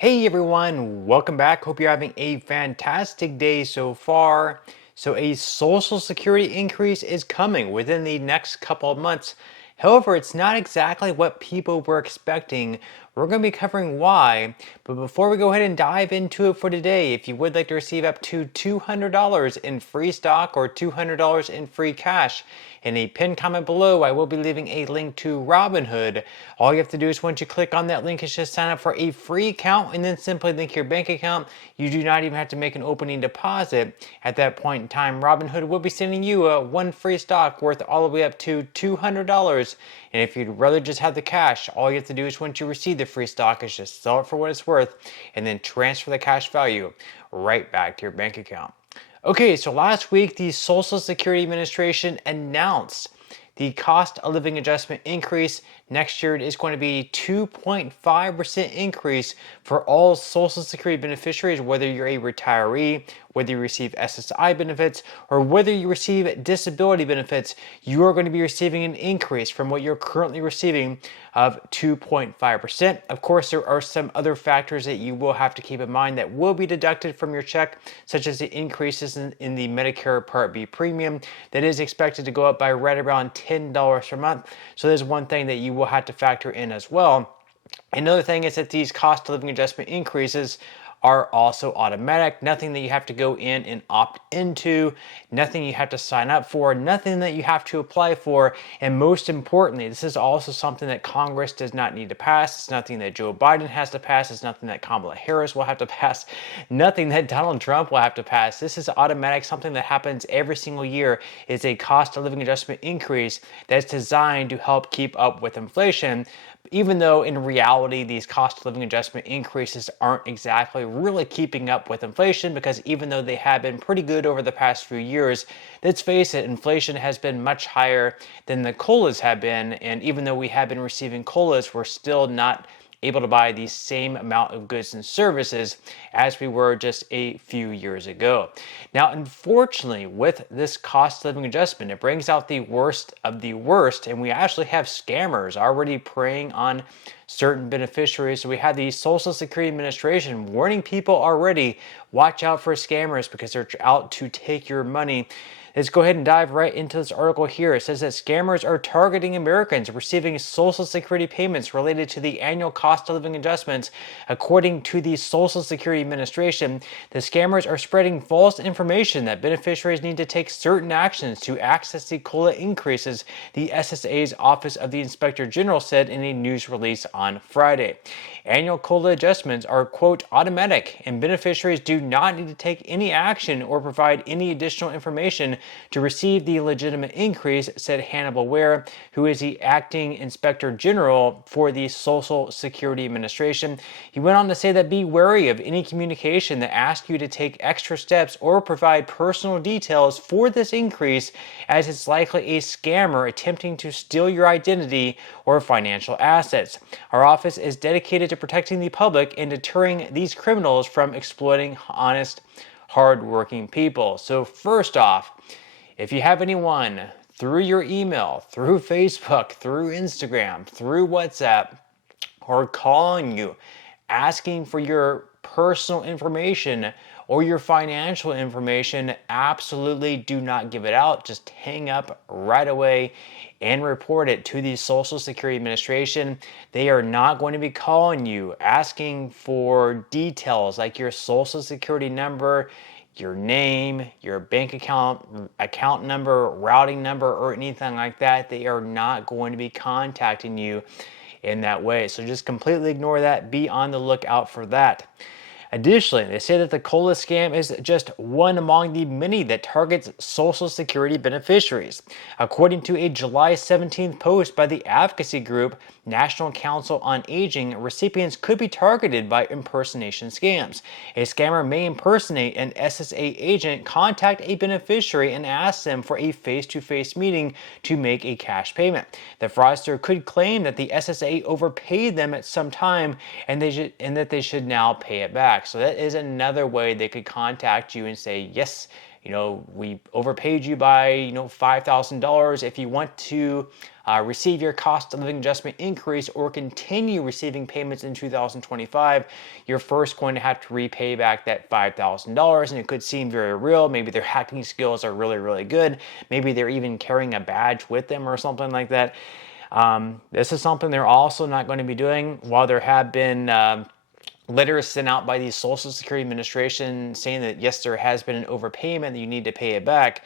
Hey everyone, welcome back. Hope you're having a fantastic day so far. So, a Social Security increase is coming within the next couple of months. However, it's not exactly what people were expecting. We're going to be covering why. But before we go ahead and dive into it for today, if you would like to receive up to $200 in free stock or $200 in free cash, in a pinned comment below, I will be leaving a link to Robinhood. All you have to do is once you click on that link is just sign up for a free account and then simply link your bank account. You do not even have to make an opening deposit. At that point in time, Robinhood will be sending you one free stock worth all the way up to $200. And if you'd rather just have the cash, all you have to do is once you receive the free stock is just sell it for what it's worth and then transfer the cash value right back to your bank account. Okay, so last week the Social Security Administration announced the cost of living adjustment increase. Next year it is going to be 2.5% increase for all Social Security beneficiaries, whether you're a retiree, whether you receive SSI benefits, or whether you receive disability benefits. You are going to be receiving an increase from what you're currently receiving of 2.5%. Of course, there are some other factors that you will have to keep in mind that will be deducted from your check, such as the increases in the Medicare Part B premium that is expected to go up by right around $10 per month. So there's one thing that you will have to factor in as well. Another thing is that these cost of living adjustment increases are also automatic. Nothing that you have to go in and opt into, nothing you have to sign up for, nothing that you have to apply for. And most importantly, this is also something that Congress does not need to pass. It's nothing that Joe Biden has to pass. It's nothing that Kamala Harris will have to pass. Nothing that Donald Trump will have to pass. This is automatic, something that happens every single year. It's a cost of living adjustment increase that's designed to help keep up with inflation. Even though in reality these cost of living adjustment increases aren't exactly really keeping up with inflation, because even though they have been pretty good over the past few years, let's face it, inflation has been much higher than the COLAs have been, and even though we have been receiving COLAs, we're still not able to buy the same amount of goods and services as we were just a few years ago. Now, unfortunately, with this cost of living adjustment, it brings out the worst of the worst, and we actually have scammers already preying on certain beneficiaries. So we have the Social Security Administration warning people already, watch out for scammers because they're out to take your money. Let's go ahead and dive right into this article here. It says that scammers are targeting Americans receiving Social Security payments related to the annual cost of living adjustments. According to the Social Security Administration, the scammers are spreading false information that beneficiaries need to take certain actions to access the COLA increases, the SSA's Office of the Inspector General said in a news release on Friday. Annual COLA adjustments are, quote, automatic, and beneficiaries do not need to take any action or provide any additional information to receive the legitimate increase, said Hannibal Ware, who is the acting inspector general for the Social Security Administration. He went on to say that be wary of any communication that asks you to take extra steps or provide personal details for this increase, as it's likely a scammer attempting to steal your identity or financial assets. Our office is dedicated to protecting the public and deterring these criminals from exploiting honest, hardworking people. So first off, if you have anyone through your email, through Facebook, through Instagram, through WhatsApp, or calling you asking for your personal information or your financial information, absolutely do not give it out. Just hang up right away and report it to the Social Security Administration. They are not going to be calling you asking for details like your Social Security number, your name, your bank account number, routing number, or anything like that. They are not going to be contacting you in that way. So just completely ignore that. Be on the lookout for that. Additionally, they say that the COLA scam is just one among the many that targets Social Security beneficiaries. According to a July 17th post by the advocacy group National Council on Aging, recipients could be targeted by impersonation scams. A scammer may impersonate an SSA agent, contact a beneficiary, and ask them for a face-to-face meeting to make a cash payment. The fraudster could claim that the SSA overpaid them at some time and that they should now pay it back. So that is another way they could contact you and say, yes, we overpaid you by, $5,000. If you want to receive your cost of living adjustment increase or continue receiving payments in 2025, you're first going to have to repay back that $5,000. And it could seem very real. Maybe their hacking skills are really, really good. Maybe they're even carrying a badge with them or something like that. This is something they're also not going to be doing. While there have been letters sent out by the Social Security Administration saying that, yes, there has been an overpayment, that you need to pay it back.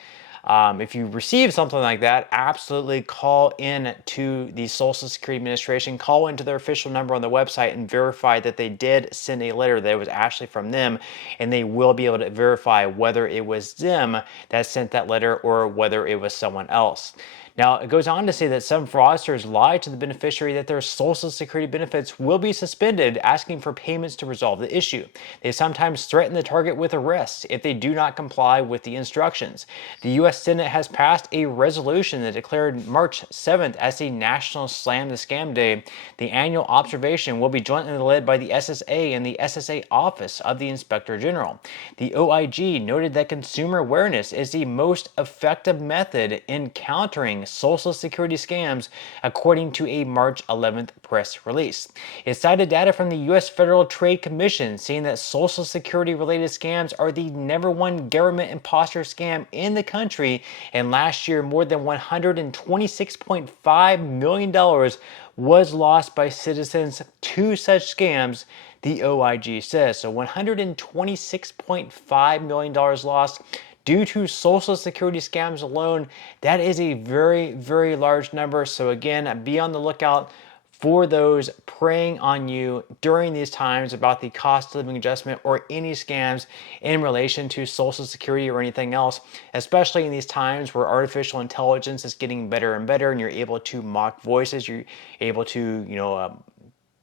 If you receive something like that, absolutely call in to the Social Security Administration, call into their official number on the website and verify that they did send a letter that was actually from them, and they will be able to verify whether it was them that sent that letter or whether it was someone else. Now, it goes on to say that some fraudsters lie to the beneficiary that their Social Security benefits will be suspended, asking for payments to resolve the issue. They sometimes threaten the target with arrest if they do not comply with the instructions. The U.S. Senate has passed a resolution that declared March 7th as the National Slam the Scam Day. The annual observation will be jointly led by the SSA and the SSA Office of the Inspector General. The OIG noted that consumer awareness is the most effective method in countering Social Security scams, according to a March 11th press release. It cited data from the U.S. Federal Trade Commission saying that Social Security related scams are the #1 government imposter scam in the country, and last year more than $126.5 million was lost by citizens to such scams, the OIG says. So $126.5 million lost due to Social Security scams alone. That is a very, very large number. So again, be on the lookout for those preying on you during these times about the cost of living adjustment or any scams in relation to Social Security or anything else, especially in these times where artificial intelligence is getting better and better and you're able to mock voices. You're able to,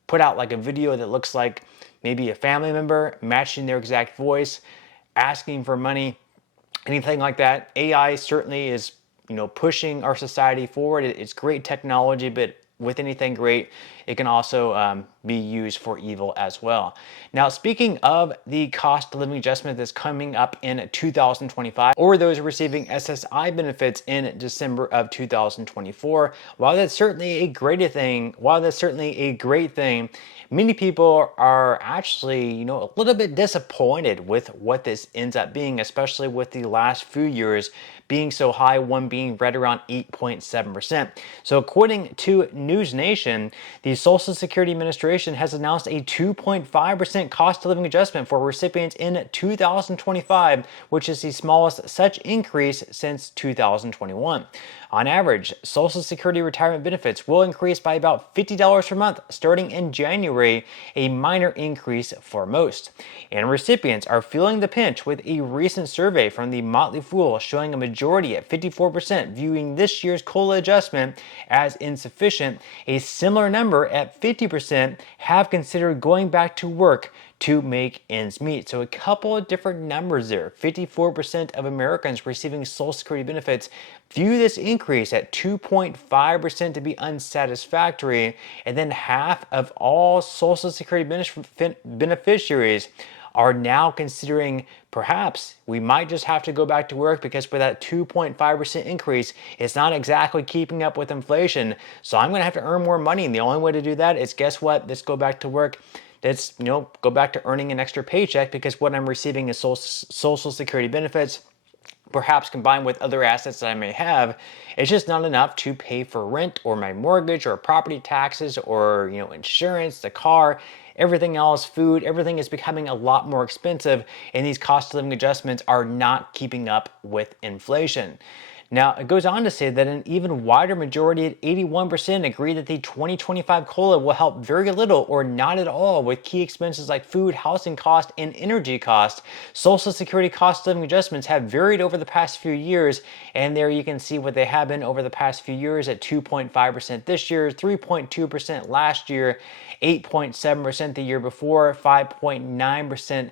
put out like a video that looks like maybe a family member matching their exact voice, asking for money. Anything like that. AI certainly is, pushing our society forward. It's great technology, but with anything great, it can also be used for evil as well. Now, speaking of the cost of living adjustment that's coming up in 2025, or those receiving SSI benefits in December of 2024, while that's certainly a great thing, many people are actually, a little bit disappointed with what this ends up being, especially with the last few years being so high, one being right around 8.7%. So according to News Nation, the Social Security Administration has announced a 2.5% cost of living adjustment for recipients in 2025, which is the smallest such increase since 2021. On average, Social Security retirement benefits will increase by about $50 per month starting in January, a minor increase for most. And recipients are feeling the pinch, with a recent survey from the Motley Fool showing a majority at 54% viewing this year's COLA adjustment as insufficient. A similar number at 50% have considered going back to work to make ends meet. So a couple of different numbers there. 54% of Americans receiving Social Security benefits view this increase at 2.5% to be unsatisfactory, and then half of all Social Security beneficiaries are now considering perhaps we might just have to go back to work, because with that 2.5% increase, it's not exactly keeping up with inflation. So I'm going to have to earn more money, and the only way to do that is, guess what? Let's go back to work. Let's go back to earning an extra paycheck, because what I'm receiving is Social Security benefits, perhaps combined with other assets that I may have. It's just not enough to pay for rent or my mortgage or property taxes or insurance, the car, everything else, food. Everything is becoming a lot more expensive, and these cost of living adjustments are not keeping up with inflation. Now, it goes on to say that an even wider majority at 81% agree that the 2025 COLA will help very little or not at all with key expenses like food, housing cost, and energy cost. Social Security cost of living adjustments have varied over the past few years, and there you can see what they have been over the past few years at 2.5% this year, 3.2% last year, 8.7% the year before, 5.9%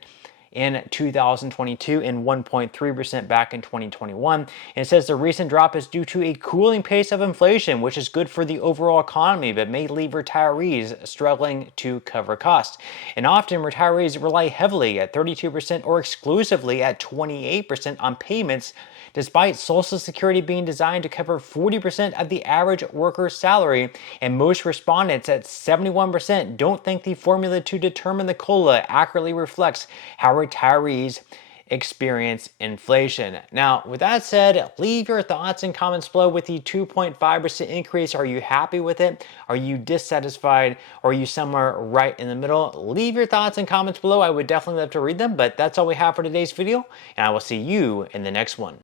in 2022 and 1.3% back in 2021. And it says the recent drop is due to a cooling pace of inflation, which is good for the overall economy, but may leave retirees struggling to cover costs. And often retirees rely heavily at 32% or exclusively at 28% on payments, despite Social Security being designed to cover 40% of the average worker's salary. And most respondents at 71% don't think the formula to determine the COLA accurately reflects how retirees experience inflation. Now, with that said, leave your thoughts and comments below with the 2.5% increase. Are you happy with it? Are you dissatisfied? Or are you somewhere right in the middle? Leave your thoughts and comments below. I would definitely love to read them, but that's all we have for today's video, and I will see you in the next one.